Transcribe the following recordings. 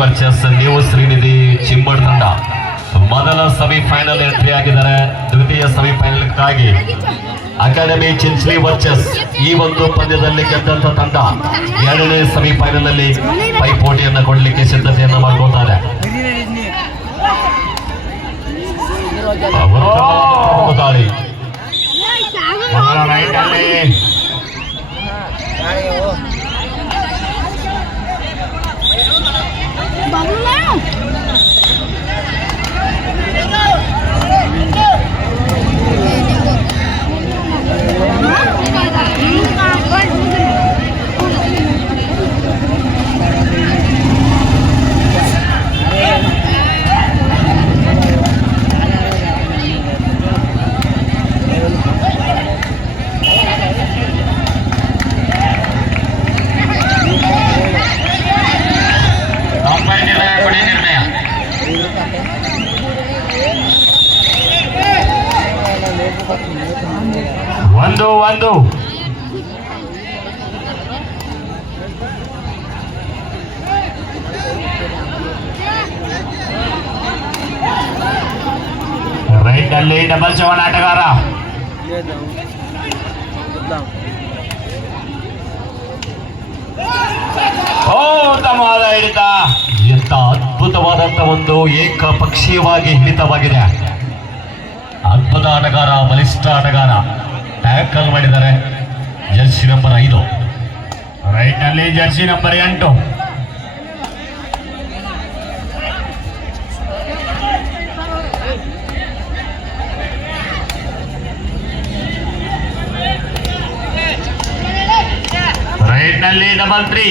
Versus new Srinidhi ಚಿಂಬಡ್ ತಂಡ ಮೊದಲ semifinal entry ಆಗಿದ್ದಾರೆ. ದ್ವಿತೀಯ ಸೆಮಿಫೈನಲ್ಗಾಗಿ ಅಕಾಡೆಮಿ ಚಿಂಚ್ಲಿ ವರ್ಚಸ್ ಈ ಒಂದು ಪಂದ್ಯದಲ್ಲಿ ಗೆದ್ದಂತ ತಂಡ ಎರಡನೇ ಸೆಮಿಫೈನಲ್ ನಲ್ಲಿ ಪೈಪೋಟಿಯನ್ನು ಕೊಡಲಿಕ್ಕೆ ಸಿದ್ಧತೆಯನ್ನು ಮಾಡ್ಕೊತಾರೆ. ದಾಳಿ ಒಂದು ರೈಟ್ ಅಲ್ಲಿ ಡಬಲ್ 7 ಆಟಗಾರ. ಉತ್ತಮವಾದ ಹಿಡಿತ. ಎಂತ ಅದ್ಭುತವಾದಂತ ಒಂದು ಏಕಪಕ್ಷೀಯವಾಗಿ ಹಿಡಿತವಾಗಿದೆ. ಅದ್ಭುತ ಆಟಗಾರ, ಬಲಿಷ್ಠ ಆಟಗಾರ. ಟ್ಯಾಕಲ್ ಮಾಡಿದ್ದಾರೆ. ಜರ್ಸಿ ನಂಬರ್ 5 ರೈಟ್ ನಲ್ಲಿ ಜರ್ಸಿ ನಂಬರ್ 8 ರೈಟ್ ನಲ್ಲಿ ಡಬಲ್ 3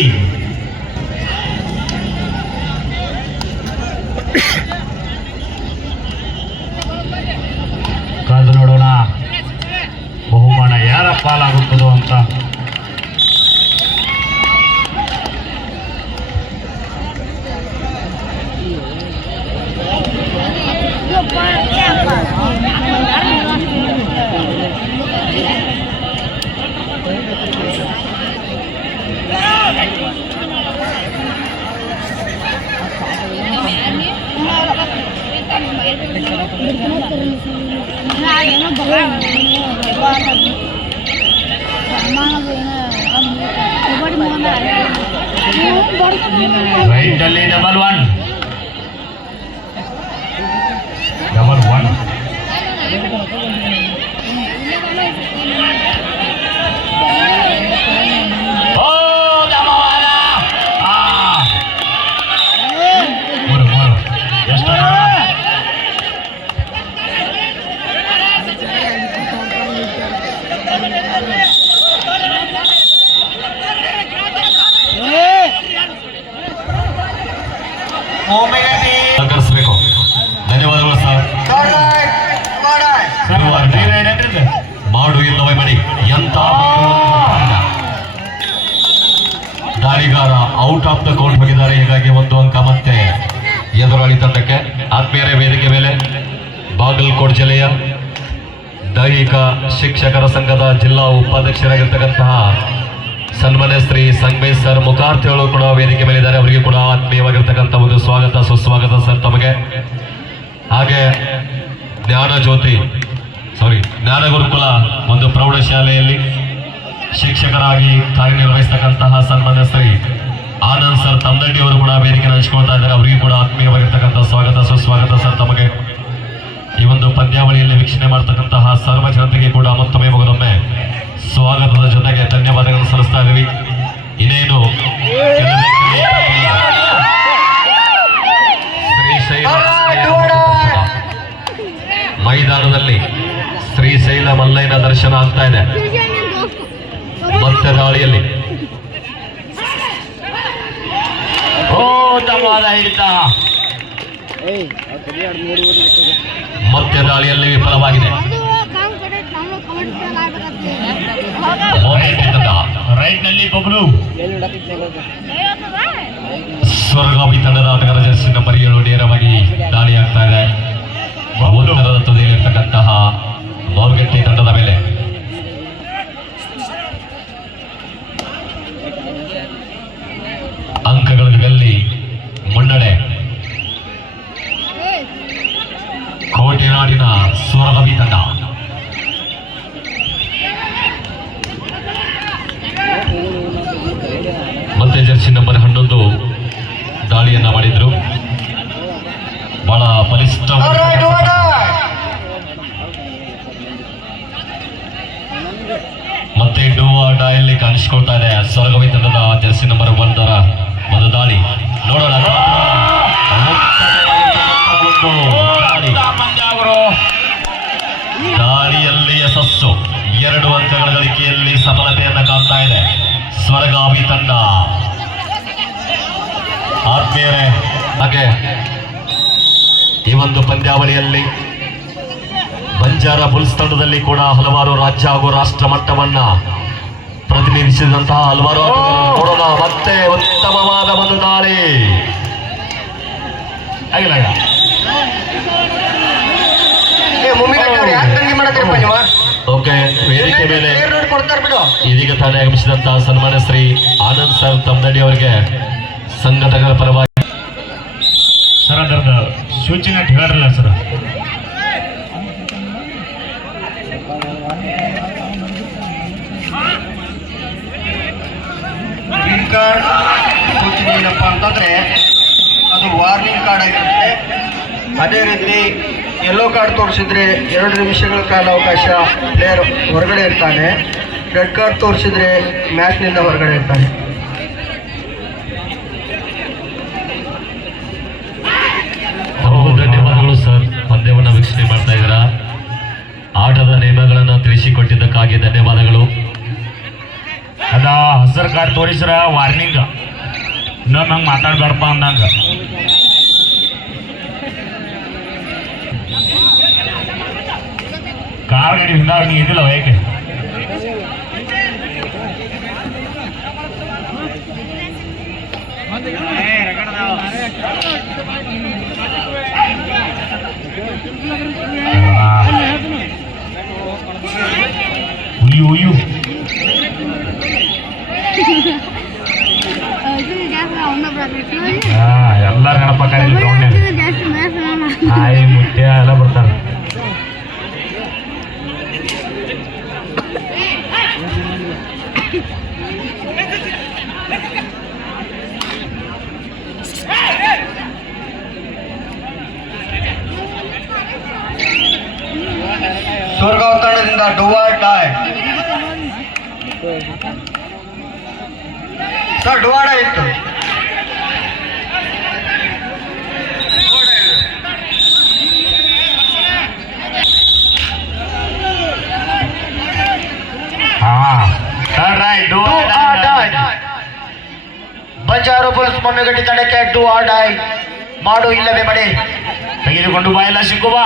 ಕಾದು ನೋಡೋಣ ಬಹುಮಾನ ಯಾರ ಪಾಲಾಗುತ್ತದೋ ಅಂತ. ರೈಟ್ ಅಲ್ಲಿ ಡಬಲ್ 1 ಸಹಕರಿಸಬೇಕು. ಧನ್ಯವಾದಗಳು ಸರ್. ಮಾಡು ಇಲ್ಲವೇ ಮಾಡಿ. ಎಂತ ದಾಳಿಗಾರ ಔಟ್ ಆಫ್ ದ ಕೌಂಟ್ ಹೋಗಿದ್ದಾರೆ. ಹೀಗಾಗಿ 1 ಅಂಕ ಮತ್ತೆ ಎದುರಾಳಿ ತಂಡಕ್ಕೆ. ಆತ್ಮೀಯರೇ, ವೇದಿಕೆ ಮೇಲೆ ಬಾಗಲಕೋಟೆ ಜಿಲ್ಲೆಯ ದೈಹಿಕ ಶಿಕ್ಷಕರ ಸಂಘದ ಜಿಲ್ಲಾ ಉಪಾಧ್ಯಕ್ಷರಾಗಿರ್ತಕ್ಕಂತಹ ಸನ್ಮಾನ್ಯ ಶ್ರೀ ಸಂಗಮೇಶ್ ಸರ್ ಮುಖಾರ್ಥಿಗಳು ಕೂಡ ವೇದಿಕೆ ಮೇಲೆ ಇದ್ದಾರೆ. ಅವರಿಗೆ ಕೂಡ ಆತ್ಮೀಯವಾಗಿರ್ತಕ್ಕಂಥ ಒಂದು ಸ್ವಾಗತ ಸುಸ್ವಾಗತ ಸರ್ ತಮಗೆ. ಹಾಗೆ ಜ್ಞಾನ ಗುರುಕುಲ ಒಂದು ಪ್ರೌಢಶಾಲೆಯಲ್ಲಿ ಶಿಕ್ಷಕರಾಗಿ ಕಾರ್ಯನಿರ್ವಹಿಸ್ತಕ್ಕಂತಹ ಸನ್ಮಾನ್ಯ ಶ್ರೀ ಆನಂದ್ ಸರ್ ತಮ್ಮದಡ್ಡಿ ಅವರು ಕೂಡ ವೇದಿಕೆಯನ್ನು ಹಂಚ್ಕೊಳ್ತಾ ಇದ್ದಾರೆ. ಅವರಿಗೆ ಕೂಡ ಆತ್ಮೀಯವಾಗಿರ್ತಕ್ಕಂಥ ಸ್ವಾಗತ ಸುಸ್ವಾಗತ ಸರ್ ತಮಗೆ. ಈ ಒಂದು ಪಂದ್ಯಾವಳಿಯಲ್ಲಿ ವೀಕ್ಷಣೆ ಮಾಡ್ತಕ್ಕಂತಹ ಸರ್ವ ಜನತೆಗೆ ಕೂಡ ಮತ್ತೊಮ್ಮೆ ಮಗದೊಮ್ಮೆ ಸ್ವಾಗತದ ಜೊತೆಗೆ ಧನ್ಯವಾದಗಳನ್ನು ಸಲ್ಲಿಸ್ತಾ ಇದ್ದೀವಿ. ಇನ್ನೇನು ಶ್ರೀಶೈಲ ಮೈದಾನದಲ್ಲಿ ಶ್ರೀಶೈಲ ಮಲ್ಲಯ್ಯನ ದರ್ಶನ ಆಗ್ತಾ ಇದೆ. ಮತ್ತೆ ದಾಳಿಯಲ್ಲಿ ಹಿಡಿತ. ಮತ್ತೆ ದಾಳಿಯಲ್ಲಿ ವಿಫಲವಾಗಿದೆ. ರೈಟ್ ನಲ್ಲಿ ಬಬ್ಲು ಸ್ವರ್ಗಾಮಿ ತಂಡದ ಆಟಗಾರ ಜರ್ಸಿ ನಂಬರ್ 7 ನೇರವಾಗಿ ದಾಳಿ ಆಗ್ತಾ ಇದೆ. ಉತ್ತರದ ತುದಿಯಲ್ಲಿರ್ತಕ್ಕಂತಹ ಮಾರುಗಟ್ಟಿ ತಂಡದ ಮೇಲೆ ಅಂಕಗಳಲ್ಲಿ ಮುನ್ನಡೆ. ಜೆರ್ಸಿ ನಂಬರ್ 1 ಒಂದು ದಾಳಿ ನೋಡೋಣ. ದಾಳಿಯಲ್ಲಿ ಯಶಸ್ಸು, 2 ಅಂಕಗಳ ಗಳಿಕೆಯಲ್ಲಿ ಸಫಲತೆಯನ್ನು ಕಾಣ್ತಾ ಇದೆ ಸ್ವರ್ಗಾವಿ ತಂಡ. ಆದ್ಮೇಲೆ ಹಾಗೆ ಈ ಒಂದು ಪಂದ್ಯಾವಳಿಯಲ್ಲಿ ಬಂಜಾರ ಬುಲ್ಸ್ ತಂಡದಲ್ಲಿ ಕೂಡ ಹಲವಾರು ರಾಜ್ಯ ಹಾಗೂ ರಾಷ್ಟ್ರ ಮಟ್ಟವನ್ನ ಪ್ರತಿನಿಧಿಸಿದಂತಹ ಹಲವಾರು ನೋಡೋಣ. ಮತ್ತೆ ಉತ್ತಮವಾದ ಒಂದು ದಾಳಿ. ಓಕೆ, ವೇದಿಕೆ ಮೇಲೆ ಇದೀಗ ತಾನೇ ಆಗಮಿಸಿದಂತಹ ಸನ್ಮಾನ್ಯ ಶ್ರೀ ಆನಂದ್ ಸರ್ ತಮ್ಮದಡಿ ಅವರಿಗೆ ಸಂಘಟಕರ ಪರವಾಗಿ ಸರ್ ಅದರದ ಸೂಚನೆ ಹೇಳಿರಲ್ಲ ಸರ್. ಗ್ರೀನ್ ಕಾರ್ಡ್ ಸೂಚನೆ ಏನಪ್ಪ ಅಂತಂದ್ರೆ ಅದು ವಾರ್ನಿಂಗ್ ಕಾರ್ಡ್ ಆಗಿರುತ್ತೆ. ಅದೇ ರೀತಿ ಯೆಲ್ಲೋ ಕಾರ್ಡ್ ತೋರಿಸಿದ್ರೆ 2 ನಿಮಿಷಗಳ ಕಾಲಾವಕಾಶ ಪ್ಲೇಯರ್ ಹೊರಗಡೆ ಇರ್ತಾನೆ. ರೆಡ್ ಕಾರ್ಡ್ ತೋರಿಸಿದ್ರೆ ಮ್ಯಾಚ್ನಿಂದ ಹೊರಗಡೆ ಇರ್ತಾನೆ. ಧನ್ಯವಾದಗಳು ಸರ್, ಪಂದ್ಯವನ್ನು ವೀಕ್ಷಣೆ ಮಾಡ್ತಾ ಇದ್ದೀರಾ. ಆಟದ ನಿಯಮಗಳನ್ನು ತಿಳಿಸಿಕೊಟ್ಟಿದ್ದಕ್ಕಾಗಿ ಧನ್ಯವಾದಗಳು. ಅದ ಹಸರ್ ಕಾರ್ಡ್ ತೋರಿಸ್ರ ವಾರ್ನಿಂಗ್, ಇನ್ನೊಮ್ಮೆ ಹಂಗೆ ಮಾತಾಡ್ಬೇಡಪ್ಪ ಅಂದಂಗ. ಕಾರ್ಡ್ ಹಿಂದ ನೀ ಇದಿಲ್ಲ ಏಕೆ ಉಯ್ಯು ಉಯ್ಯು ಎಲ್ಲಾರ ಗಣಪ ಆಯಿ ಮುತ್ಯ ಎಲ್ಲ ಬರ್ತಾರ. ಸೂರ್ಗಾಂವ್ ತಂಡದಿಂದ ಡುವಾರ್ ಡಾಯ್ ಸರ್, ಡುವಾಡ ಇತ್ತು. ಬಂಜಾರ ಬುಲ್ಸ್ ಮೊಮ್ಮೆಗಡ್ಡಿ ತಂಡಕ್ಕೆ ಡು ಆರ್ ಡೈ, ಮಾಡು ಇಲ್ಲವೇ ಮಡಿ. ತೆಗೆದುಕೊಂಡು ಬಾ, ಎಲ್ಲ ಸಿಕ್ಕುವ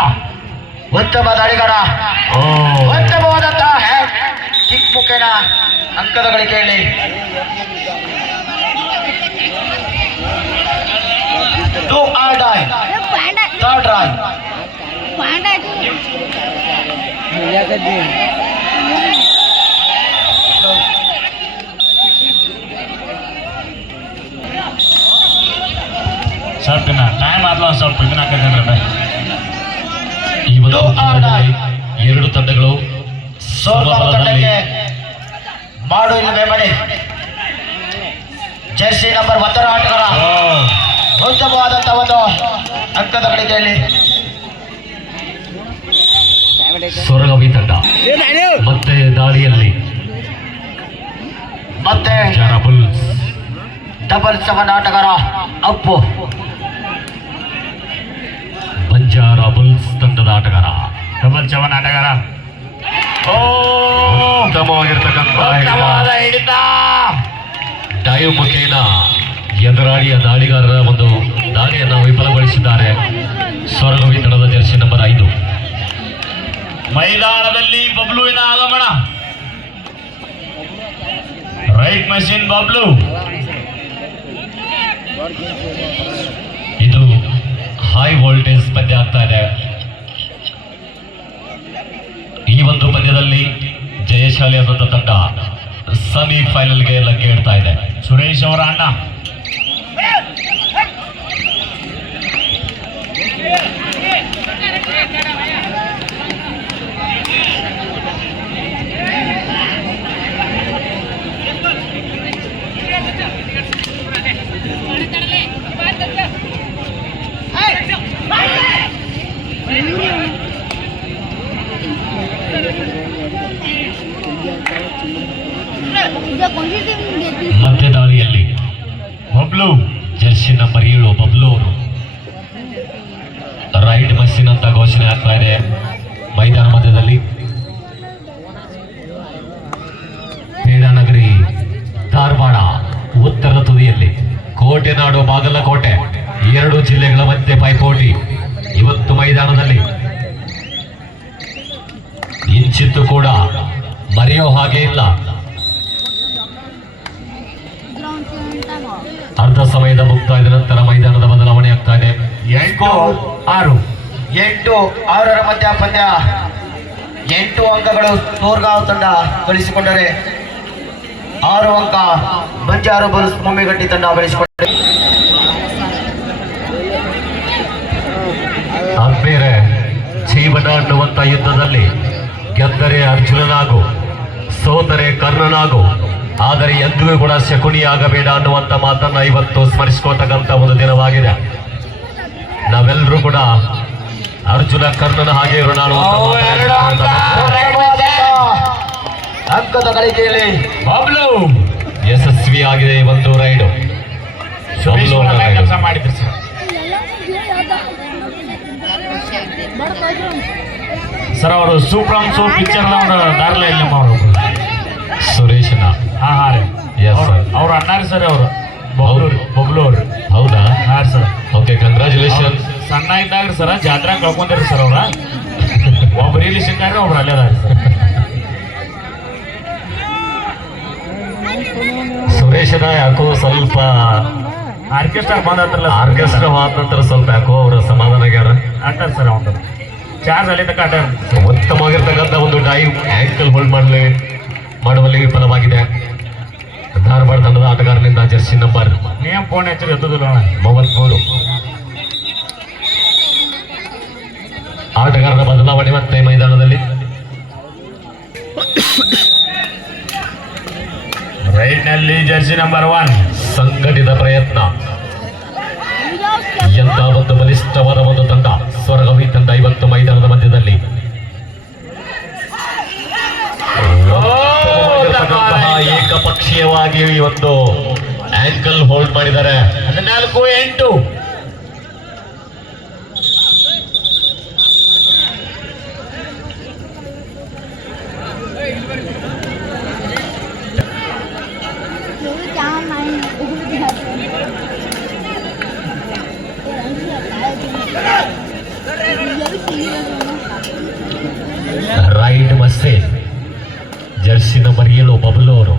ಉತ್ತಮ ದಾಳಿಗಾರ, ಉತ್ತಮವಾದಂತಹ ಹ್ಯಾಕ್ ಕಿಕ್ ಮುಖೇನ ಅಂಕದ ಗಳಿಕೆಯಲ್ಲಿ do or die third run. ಸ್ವಲ್ಪ ಟೈಮ್ ಆದ್ಲ, ಸ್ವಲ್ಪ ಇದನ್ನ ಹಾಕಿದ್ರೆ ಈ ಒಂದು ಪಂದ್ಯದಲ್ಲಿ 2 ತಂಡಗಳು ತಂಡಕ್ಕೆ ಮಾಡು ಇಲ್ಲವೇ ಮಡಿ ಜೆರ್ಸಿ ನಂಬರ್ 1 ಆಟಗಾರ ಉತ್ತಮವಾದಂತಹ ಒಂದು ಅಂಕದ ಗಳಿಕೆಯಲ್ಲಿ ಸ್ವರ್ಗಾವಿ ತಂಡ ಮತ್ತೆ ದಾಳಿಯಲ್ಲಿ ಮತ್ತೆ ಬುಲ್ಸ್ ಡಬಲ್ 7 ಆಟಗಾರ ಅಪ್ಪು. ಬಂಜಾರ ಬುಲ್ಸ್ ತಂಡದ ಆಟಗಾರ ಡಬಲ್ 7 ಆಟಗಾರ ಉತ್ತಮವಾಗಿರ್ತಕ್ಕಂಥ ಹಿಡಿತ ಡೈವ್ ಮುಖೇನ ಎದುರಾಳಿಯ ದಾಳಿಗಾರರ ಒಂದು ದಾಳಿಯನ್ನು ವಿಫಲಗೊಳಿಸಿದ್ದಾರೆ ಸ್ವರ್ಗಾವಿ ತಂಡದ ಜೆರ್ಸಿ ನಂಬರ್ 5. ಮೈದಾನದಲ್ಲಿ ಬಬ್ಲುವಿನ ಆಗಮನ. Right machine Bablu. ಇದು ಹೈ ವೋಲ್ಟೇಜ್ ಪಂದ್ಯ ಆಗ್ತಾ ಇದೆ. ಈ ಒಂದು ಪಂದ್ಯದಲ್ಲಿ ಜಯಶಾಲಿಯಾದಂಥ ತಂಡ ಸೆಮಿಫೈನಲ್ಗೆ ಲಗ್ಗೆ ಇಡ್ತಾ ಇದೆ. ಸುರೇಶ್ ಅವರ ಅಣ್ಣ ಮತ್ತೆ ದಾಳಿಯಲ್ಲಿ ಮರಿಯಳು ಬಬ್ಲೂರು ರೈಡ್ ಮಷೀನ್ ಅಂತ ಘೋಷಣೆ ಆಗ್ತಾ ಇದೆ ಮೈದಾನ ಮಧ್ಯದಲ್ಲಿ. ಪೇಡಾನಗರಿ ಧಾರವಾಡ ಉತ್ತರ ತುದಿಯಲ್ಲಿ, ಕೋಟೆನಾಡು ಬಾಗಲಕೋಟೆ, ಎರಡು ಜಿಲ್ಲೆಗಳ ಮಧ್ಯೆ ಪೈಪೋಟಿ ಇವತ್ತು ಮೈದಾನದಲ್ಲಿ. ಇಂಚಿತ್ತು ಕೂಡ ಮರೆಯೋ ಹಾಗೆ ಇಲ್ಲ. ಅರ್ಧ ಸಮಯದ ಮುಕ್ತಾಯದ ನಂತರ ಮೈದಾನದ ಬದಲಾವಣೆ ಆಗ್ತಾ ಇದೆ. 8-6 8-6 ಮಧ್ಯ ಪಂದ್ಯ. 8 ಅಂಕಗಳು ತೋರ್ಗಾಂವ್ ತಂಡ ಗಳಿಸಿಕೊಂಡರೆ 6 ಅಂಕ ಬಂಜಾರ ಬುಲ್ಸ್ ಮೊಮ್ಮೆಗಟ್ಟಿ ತಂಡ ಗಳಿಸಿಕೊಂಡರೆ. ಆದ್ಮೇಲೆ ಜೀವನ ಅನ್ನುವಂತ ಯುದ್ಧದಲ್ಲಿ ಗೆದ್ದರೆ ಅರ್ಜುನನಾಗು, ಸೋತರೆ ಕರ್ಣನಾಗು, ಆದರೆ ಎಂದಿಗೂ ಕೂಡ ಶಕುನಿಯಾಗಬೇಡ ಅನ್ನುವಂತ ಮಾತನ್ನ ಇವತ್ತು ಸ್ಮರಿಸ್ಕೋತಕ್ಕಂತ ಒಂದು ದಿನವಾಗಿದೆ. ನಾವೆಲ್ಲರೂ ಕೂಡ ಅರ್ಜುನ ಕರ್ಣನ ಹಾಗೆ ಇರೋಣ ಅನ್ನುವಂತ ಅಂಕದ ಗಳಿಕೆಯಲ್ಲಿ ಬಬ್ಲು ಯಶಸ್ವಿಯಾಗಿದೆ ಈ ಒಂದು ರೈಡು. ಸುರೇಶ್ ಕೆಲಸ ಮಾಡಿದ್ರು ಸರ್. ಸರ್ ಅವರು ಸೂಪರ್ ಪಿಕ್ಚರ್ ದಾರ್ಲ ಇಲ್ಲ ಅವರು ಸುರೇಶನ ಹಾ ರೀ Yes, sir. ಅವ್ರು ಅಣ್ಣಾರಿ ಸರ್ ಅವರು ಬಬ್ಲು ಅವ್ರು. ಹೌದಾ? ಹಾ ಸರ್. Okay, congratulation. ಸಣ್ಣ ಇದ್ದಾಗ ಸರ ಜಾತ್ರಾ ಕಳ್ಕೊಂಡಿರಿ ಸರ್ ಅವ್ರ. ಒಬ್ರು ಇಲ್ಲಿ ಸಿಕ್ಕಾರೆ ಒಬ್ರು ಅಲ್ಲೇ ಅದಾರ ಸರ್. ಸುರೇಶನ ಯಾಕೋ ಸ್ವಲ್ಪ ಆರ್ಕೆಸ್ಟ್ರಾ ಬಂದತ್ರಲ್ಲ ಆರ್ಕೆಸ್ಟ್ರಾ ಆದ ನಂತರ ಸ್ವಲ್ಪ ಯಾಕೋ ಅವರ ಸಮಾಧಾನ ಆಗ್ಯಾರ. ಆಟಾರ ಸರ್ ಅವ್ನು ಚಾರ್ಜ್ ಅಲ್ಲಿ ತಕ್ಕ ಆಟ. ಉತ್ತಮವಾಗಿರ್ತಕ್ಕಂಥ ಒಂದು ಡೈವ್ ಆಂಕಲ್ ಹೋಲ್ಡ್ ಮಾಡುವಲ್ಲಿ ವಿಫಲವಾಗಿದೆ ಧಾರವಾಡ ತಂಡದ ಆಟಗಾರನಿಂದ. ಜರ್ಸಿ ನಂಬರ್ ನೇಮ್ ಫೋನ್ ಹೆಚ್ಚು ಎತ್ತದಿಲ್ಲ 33. ಆಟಗಾರರ ಬದಲಾವಣೆ ಮತ್ತೆ ಮೈದಾನದಲ್ಲಿ. ರೈಟ್ ನಲ್ಲಿ ಜರ್ಸಿ ನಂಬರ್ 1 ಸಂಘಟಿತ ಪ್ರಯತ್ನ. ಎಂತ ಒಂದು ಬಲಿಷ್ಠವಾದ ಒಂದು ತಂಡ, ಸ್ವರ್ಗವಿ ತಂಡ ಇವತ್ತು ಮೈದಾನದ ಮಧ್ಯದಲ್ಲಿ. ಏಕಪಕ್ಷೀಯವಾಗಿ ಇವತ್ತು ಆಂಕಲ್ ಹೋಲ್ಡ್ ಮಾಡಿದ್ದಾರೆ. 14-8. ರೈಡ್ ಮಸ್ಸೆ ಜರ್ಸಿ ನಂಬರ್ 7 ಬಬ್ಲು ಅವರು.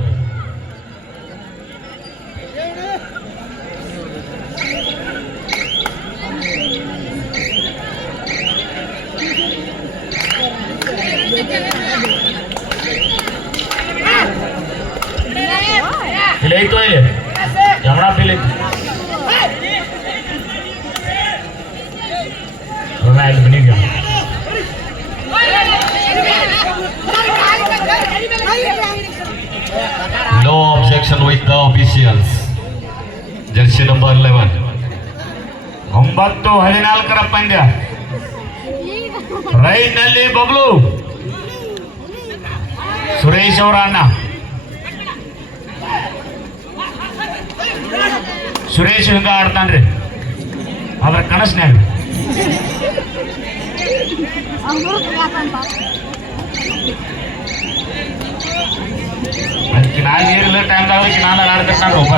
ಇಲ್ಲಿ ಐತೋ ಇಲ್ಲಿ ಯಮುನಾ ಇಲ್ಲಿ ಮನೆಗೆ No objection with the officials. Jersey number 11. 9-14 ಪಂದ್ಯ. ರೈಟ್ ನಲ್ಲಿ ಬಬ್ಲು ಸುರೇಶ್ ಅವರ ಅಣ್ಣ. ಸುರೇಶ್ ಹಿಂಗ ಆಡ್ತಾನ್ರಿ ಅದ್ರ ಕನಸ್ನ್ಯಾಗ. ಅದಕ್ಕೆ ನಾನು ಏನಿಲ್ಲ ಟೈಮ್ದಾಗ ನಾನು ಆಡ್ತಿರ್ತಾನೆ ಒಬ್ಬ.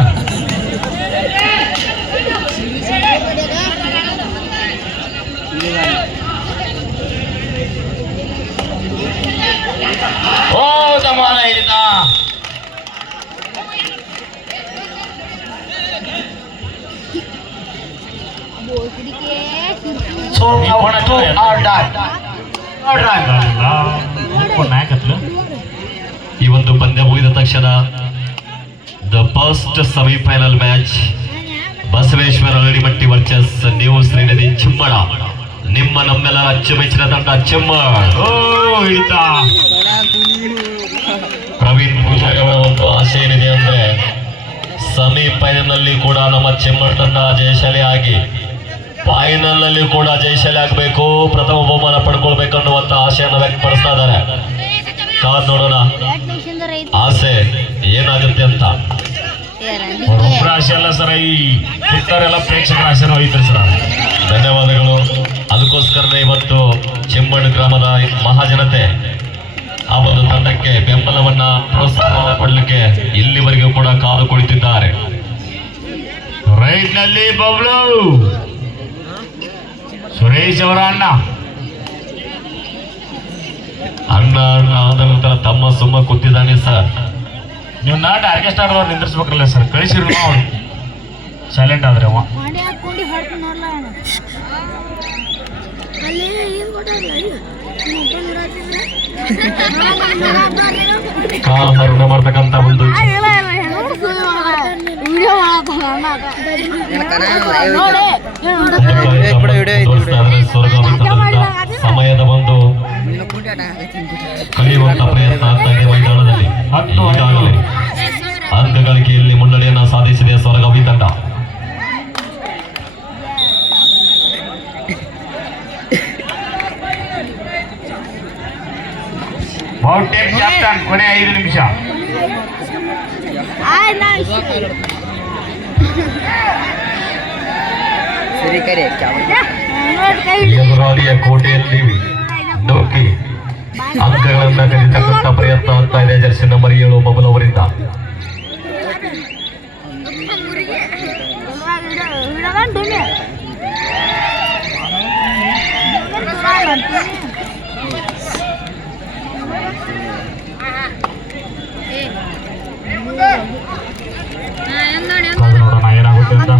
ಓ ಸಮಾನ ಹಿಡಿತ. So now 2 are done. ಈ ಒಂದು ಪಂದ್ಯ ಮುಗಿದ ತಕ್ಷಣ the first semifinal match Basaveshwara Aralimatti versus new Shrinadi Chimmada. ನಿಮ್ಮ ನಮ್ಮೆಲ್ಲರ ಅಚ್ಚುಮೆಚ್ಚಿನ ತಂಡ ಚಿಮ್ಮಡ. ಓ ಹಿಡಿತ. ಪ್ರವೀಣ್ ಪೂಜಾರಿ ಅವರ ಒಂದು ಆಸೆ ಏನಿದೆ ಅಂದ್ರೆ ಸೆಮಿಫೈನಲ್ ನಲ್ಲಿ ಕೂಡ ನಮ್ಮ ಚಿಮ್ಮಡ ತಂಡ ಜಯಶಾಲಿ ಆಗಿ ಫೈನಲ್ ನಲ್ಲಿ ಕೂಡ ಜಯಶಾಲಿ ಆಗಬೇಕು, ಪ್ರಥಮ ಬಹುಮಾನ ಪಡ್ಕೊಳ್ಬೇಕು ಅನ್ನುವಂತ ಆಸೆಯನ್ನು ವ್ಯಕ್ತಪಡಿಸ್ತಾ ಇದ್ದಾರೆ. ಕಾದ್ ನೋಡೋಣ ಆಸೆ ಏನಾಗುತ್ತೆ ಅಂತ. ಒಬ್ಬರ ಆಸೆ ಅಲ್ಲ ಸರ, ಈ ಇರ್ತಾರೆಲ್ಲ ಪ್ರೇಕ್ಷಕರ ಆಸೆನೂ ಹೋಯ್ತಾರೆ ಸರ. ಧನ್ಯವಾದಗಳು. ಅದಕ್ಕೋಸ್ಕರನೇ ಇವತ್ತು ಚಿಮ್ಮಣ್ಣು ಗ್ರಾಮದ ಮಹಾಜನತೆ ಆ ಒಂದು ತಂಡಕ್ಕೆ ಬೆಂಬಲವನ್ನ ಪ್ರೋತ್ಸಾಹ ಕೊಡಲಿಕ್ಕೆ ಇಲ್ಲಿವರೆಗೂ ಕೂಡ ಕಾದು ಕುಳಿತಿದ್ದಾರೆ. ರೈಟ್ ನಲ್ಲಿ ಬಬ್ಲು ಸುರೇಶ್ ಅವರ ಅಣ್ಣ ಆದ ನಂತರ ತಮ್ಮ ಸುಮ್ಮ ಕೂತಿದ್ದಾನೆ ಸರ್. ನೀವು ನಾಟ ಆರ್ಕೆಸ್ಟ್ರಾ ಆಡೋರು ನಿಂದಿರ್ಸ್ಬೇಕಲ್ಲ ಸರ್, ಕಳಿಸಿರು ಅವ್ರು ಸೈಲೆಂಟ್ ಆದ್ರೆ ಅವ. ಕಾಲು ಹರಣ ಮಾಡ್ತಕ್ಕಂಥ ಒಂದು ಸಮಯದ ಒಂದು ಕಲಿಯುವಂತ ಪ್ರಯತ್ನ ಆಗ್ತಾ ಇದೆ ಮೈದಾನದಲ್ಲಿ. ಈಗಾಗಲೇ ಅಂಕ ಗಳಿಕೆಯಲ್ಲಿ ಮುನ್ನಡೆಯನ್ನು ಸಾಧಿಸಿದೆ ಸ್ವರ್ಗವಿ ತಂಡ. ಕ್ಯಾಪ್ಟನ್ ಕೊನೆ 5 ನಿಮಿಷ. ಎದುರಾಳಿಯ ಕೋಟೆಯಲ್ಲಿ ನುಗ್ಗಿ ಅಂಕಗಳನ್ನ ಕಲಿತಕ್ಕಂಥ ಪ್ರಯತ್ನ ಆಗ್ತಾ ಇದೆ ಜರ್ಸಿ ನಂಬರ್ 7 ಬಬಲ್ ಅವರಿಂದ. ನೋಡೋಣ ಏನಾಗುತ್ತೆ ಅಂತ.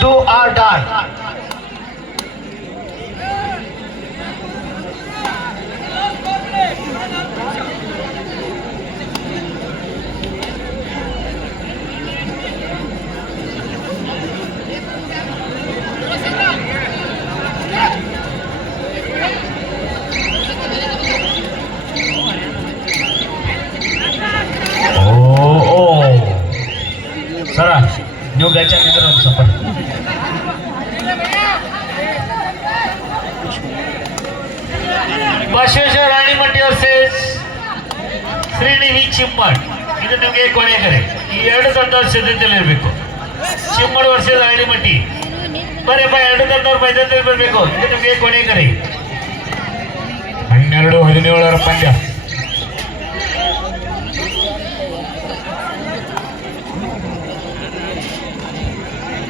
Do or die. ಸರ ನೀವು ಗಚ್ಚಾಗಿದ್ರೆ ಒಂದು ಸ್ವಲ್ಪ ಬಸವೇಶ್ವರ ರಾಣಿಮಟ್ಟಿ ವರ್ಸಸ್ ಶ್ರೀನಿಧಿ ಚಿಮ್ಮಡ್. ಇದು ನಿಮಗೆ ಕೊನೆಯ ಕರೆ. ಈ 2 ತಂಡ ಸಿದ್ಧತೆಯಲ್ಲಿ ಇರಬೇಕು. ಚಿಮ್ಮಡ್ ವರ್ಸಸ್ ರಾಣಿಮಟ್ಟಿ. ಬರೀ 2 ತಂಡವ್ರು ಮೈದಾನದಲ್ಲಿ ಬರಬೇಕು. ಇದು ನಿಮಗೆ ಕೊನೆಯ ಕರೆ. 12-17 ಪಂದ್ಯ.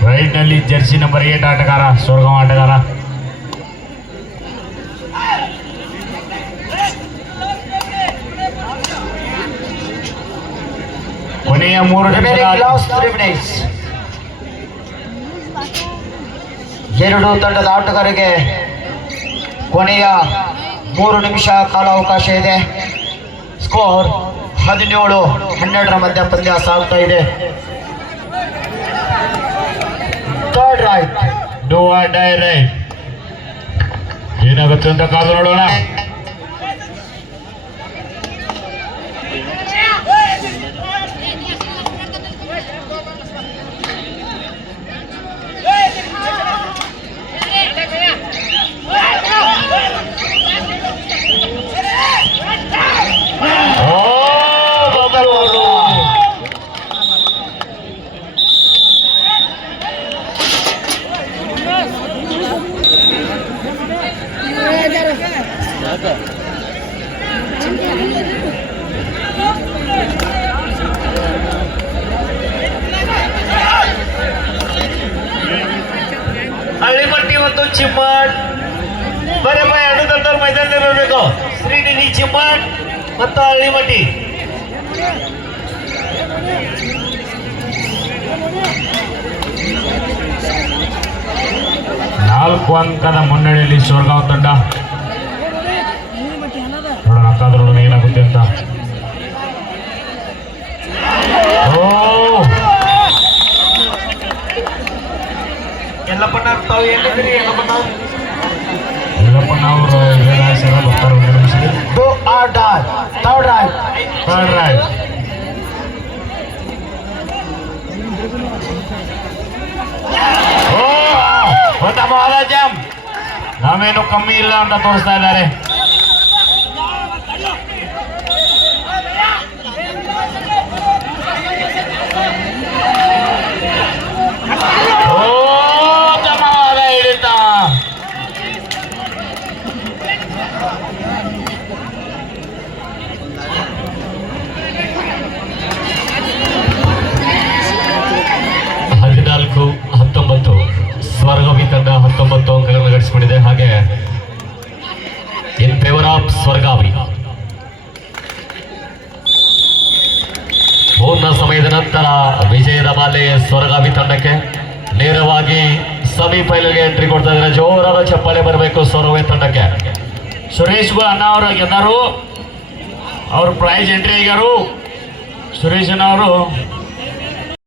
ರೈಟ್ ನಲ್ಲಿ ಜರ್ಸಿ ನಂಬರ್ 8 ಆಟಗಾರ ಸ್ವರ್ಗಂ ಆಟಗಾರ. ಕೊನೆಯ 3 2 ತಂಡದ ಆಟಗಾರರಿಗೆ ಕೊನೆಯ 3 ನಿಮಿಷ ಕಾಲಾವಕಾಶ ಇದೆ. ಸ್ಕೋರ್ 17-12 ಮಧ್ಯ ಪಂದ್ಯ ಸಾಗ್ತಾ ಇದೆ. Third right. Do or die right. ಏನಾಗುತ್ತೆ ಅಂತ ಕಾದು ನೋಡೋಣ. ಹಳ್ಳಿಮಟ್ಟಿ ಮತ್ತು ಚಿಮ್ಮಡ್. ಬರೀ 2 ತಂಡವ್ರು ಮೈದಾನದಲ್ಲಿ ಇರಬೇಕು. ಶ್ರೀನಿಧಿ ಚಿಮ್ಮಡ್ ಮತ್ತು ಹಳ್ಳಿಮಟ್ಟಿ. ನಾಲ್ಕು ಅಂಕದ ಮುನ್ನಡೆಯಲ್ಲಿ ಸ್ವರ್ಗಾಂವ್ ತಂಡ. ನೋಡೋಣ ಕಾದ್ರೋಣ ಏನಾಗುತ್ತೆ ಅಂತ. ಎಲ್ಲಪ್ಪಣ್ಣ ತಾವು ಎಲ್ಲಿದ್ದೀರಿ? ಎಲ್ಲಪ್ಪಣ್ಣ ಅವರು ಬರ್ತಾರೆ. 1 ನಿಮಿಷದಲ್ಲಿ Do or die. Third right. Third right. ಓ ಉತ್ತಮವಾದ ಜಂಪ್. ನಾವೇನು ಕಮ್ಮಿ ಇಲ್ಲ ಅಂತ ತೋರಿಸ್ತಾ ಇದ್ದಾರೆ. ಓ ಉತ್ತಮವಾದ ಹಿಡಿತ. ಹದಿನಾಲ್ಕು 19 ಸ್ವರ್ಗಾವಿ ತಂಡ 19 ಅಂಕಗಳನ್ನು ಗಳಿಸಿಕೊಂಡಿದೆ. ಹಾಗೆ ಇನ್ ಫೇವರ್ ಆಫ್ ಸ್ವರ್ಗಾವಿ. ಪೂರ್ಣ ಸಮಯದ ನಂತರ ವಿಜಯದ ಮಾಲೆ ಸ್ವರ್ಗಾವಿ ತಂಡಕ್ಕೆ. ನೇರವಾಗಿ ಸೆಮಿಫೈನಲ್ಗೆ ಎಂಟ್ರಿ ಕೊಡ್ತಾ ಇದ್ದಾರೆ. ಜೋರಾದ ಚಪ್ಪಾಳೆ ಬರಬೇಕು ಸ್ವರ್ಗಾವಿ ತಂಡಕ್ಕೆ. ಸುರೇಶ್ ಅಣ್ಣ ಅವರು ಗೆದ್ದರು. ಅವರು ಪ್ರೈಸ್ ಎಂಟ್ರಿ ಆಗ್ಯಾರು. ಸುರೇಶ್ ಅಣ್ಣ ಅವರು